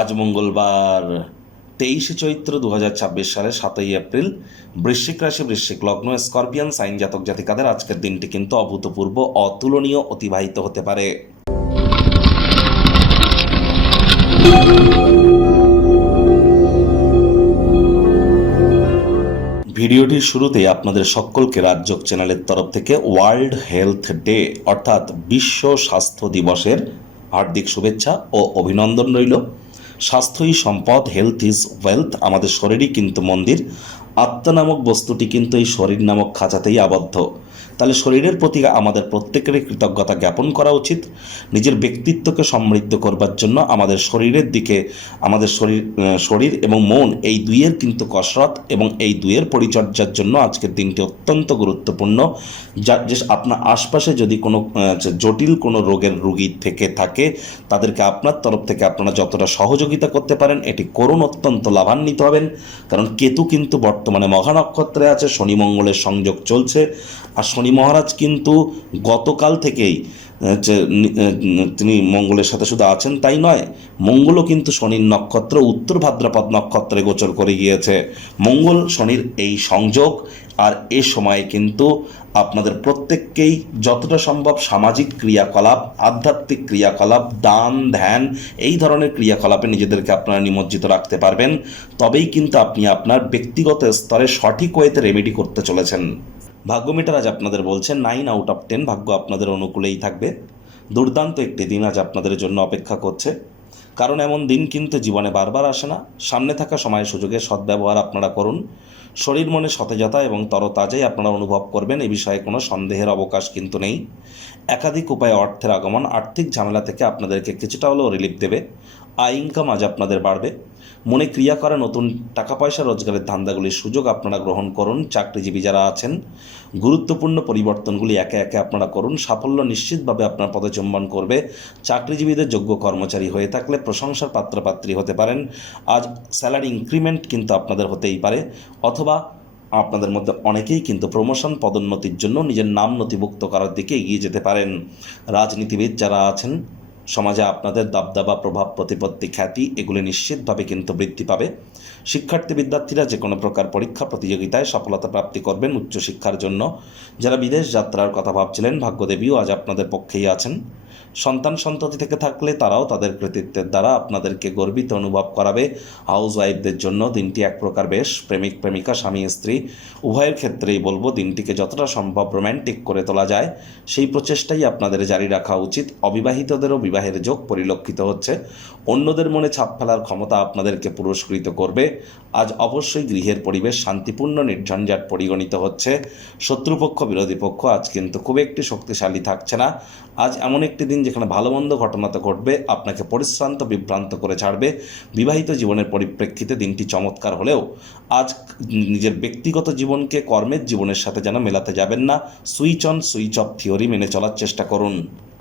আজ মঙ্গলবার 23শে চৈত্র 2026 সালে 7ই এপ্রিল। বৃশ্চিক রাশি, বৃশ্চিক লগ্ন, স্করপিয়ান সাইন জাতক জাতিকাদের আজকের দিনটি কিন্তু অভূতপূর্ব, অতুলনীয় অতিবাহিত হতে পারে। ভিডিওটির শুরুতেই আপনাদের সকলকে রাজযোগ চ্যানেলের তরফ থেকে ওয়ার্ল্ড হেলথ ডে অর্থাৎ বিশ্ব স্বাস্থ্য দিবসের হার্দিক শুভেচ্ছা ও অভিনন্দন রইল। স্বাস্থ্যই সম্পদ, হেলথ ইজ ওয়েলথ। আমাদের শরীরই কিন্তু মন্দির। আত্মা নামক বস্তুটি কিন্তু এই শরীর নামক খাঁচাতেই আবদ্ধ। তাহলে শরীরের প্রতি আমাদের প্রত্যেকেরই কৃতজ্ঞতা জ্ঞাপন করা উচিত। নিজের ব্যক্তিত্বকে সমৃদ্ধ করবার জন্য আমাদের শরীরের দিকে, আমাদের শরীর এবং মন, এই দুইয়ের কিন্তু কসরত এবং এই দুইয়ের পরিচর্যার জন্য আজকের দিনটি অত্যন্ত গুরুত্বপূর্ণ। যে আপনার আশপাশে যদি কোনো জটিল কোনো রোগের রোগী থেকে থাকে, তাদেরকে আপনার তরফ থেকে আপনারা যতটা সহযোগিতা করতে পারেন এটি করুন, অত্যন্ত লাভান্বিত হবেন। কারণ কেতু কিন্তু বর্তমানে মঘা নক্ষত্রে আছে, শনি মঙ্গলের সংযোগ চলছে। আর শনি মহারাজ কিন্তু গতকাল থেকেই তিনি মঙ্গলের সাথে শুধু আছেন তাই নয়, মঙ্গলও কিন্তু শনির নক্ষত্র উত্তর ভাদ্রপদ নক্ষত্রে গোচর করে গিয়েছে। মঙ্গল শনির এই সংযোগ, আর এ সময়ে কিন্তু আপনাদের প্রত্যেককেই যতটা সম্ভব সামাজিক ক্রিয়াকলাপ, আধ্যাত্মিক ক্রিয়াকলাপ, দান ধ্যান, এই ধরনের ক্রিয়াকলাপে নিজেদেরকে আপনারা নিমজ্জিত রাখতে পারবেন। তবেই কিন্তু আপনি আপনার ব্যক্তিগত স্তরে সঠিক ওয়েতে রেমেডি করতে চলেছেন। ভাগ্যমিটার আজ আপনাদের বলছে 9/10, ভাগ্য আপনাদের অনুকূলেই থাকবে। দুর্দান্ত একটি দিন আজ আপনাদের জন্য অপেক্ষা করছে, কারণ এমন দিন কিন্তু জীবনে বারবার আসে না। সামনে থাকা সময় সুযোগের সদ্ব্যবহার আপনারা করুন। শরীর মনে সতেজতা এবং তরতাজাই আপনারা অনুভব করবেন, এ বিষয়ে কোনো সন্দেহের অবকাশ কিন্তু নেই। একাধিক উপায়ে অর্থের আগমন আর্থিক ঝামেলা থেকে আপনাদেরকে কিছুটা হলেও রিলিফ দেবে। আয় ইনকাম আজ আপনাদের বাড়বে। মনে ক্রিয়া করা নতুন টাকা পয়সা রোজগারের ধান্দাগুলির সুযোগ আপনারা গ্রহণ করুন। চাকরিজীবী যারা আছেন, গুরুত্বপূর্ণ পরিবর্তনগুলি একে একে আপনারা করুন। সাফল্য নিশ্চিতভাবে আপনার পদচুম্বন করবে। চাকরিজীবীদের যোগ্য কর্মচারী হয়ে থাকলে প্রশংসার পাত্রপাত্রী হতে পারেন। আজ স্যালারি ইনক্রিমেন্ট কিন্তু আপনাদের হতেই পারে, অথবা আপনাদের মধ্যে অনেকেই কিন্তু প্রমোশন পদোন্নতির জন্য নিজের নাম নথিভুক্ত করার দিকে এগিয়ে যেতে পারেন। রাজনীতিবিদ যারা আছেন, সমাজে আপনাদের দাবদাবা, প্রভাব, প্রতিপত্তি, খ্যাতি এগুলি নিশ্চিতভাবে কিন্তু বৃদ্ধি পাবে। শিক্ষার্থী বিদ্যার্থীরা যে কোনো প্রকার পরীক্ষা প্রতিযোগিতায় সফলতা প্রাপ্তি করবেন উচ্চশিক্ষার জন্য। যারা বিদেশ যাত্রার কথা ভাবছিলেন, ভাগ্যদেবীও আজ আপনাদের পক্ষেই আছেন। সন্তান সন্ততি থেকে থাকলে তারাও তাদের কৃতিত্বের দ্বারা আপনাদেরকে গর্বিত অনুভব করাবে। হাউস ওয়াইফদের জন্য দিনটি এক প্রকার বেশ। প্রেমিক প্রেমিকা, স্বামী স্ত্রী উভয়ের ক্ষেত্রেই বলবো দিনটিকে যতটা সম্ভব রোম্যান্টিক করে তোলা যায় সেই প্রচেষ্টাই আপনাদের জারি রাখা উচিত। অবিবাহিতদেরও বিবাহের যোগ পরিলক্ষিত হচ্ছে। অন্যদের মনে ছাপ ফেলার ক্ষমতা আপনাদেরকে পুরস্কৃত করবে। আজ অবশ্যই গৃহের পরিবেশ শান্তিপূর্ণ, নির্ঝঞ্ঝাট পরিগণিত হচ্ছে। শত্রুপক্ষ, বিরোধী পক্ষ আজ কিন্তু খুব একটি শক্তিশালী থাকছে না। আজ এমন একটি দিন যেখানে ভালো মন্দ ঘটনা তো ঘটবে, আপনাকে পরিশ্রান্ত বিভ্রান্ত করে ছাড়বে। বিবাহিত জীবনের পরিপ্রেক্ষিতে দিনটি চমৎকার হলেও আজ নিজের ব্যক্তিগত জীবনকে কর্মের জীবনের সাথে যেন মেলাতে যাবেন না। Switch on switch off theory মেনে চলার চেষ্টা করুন।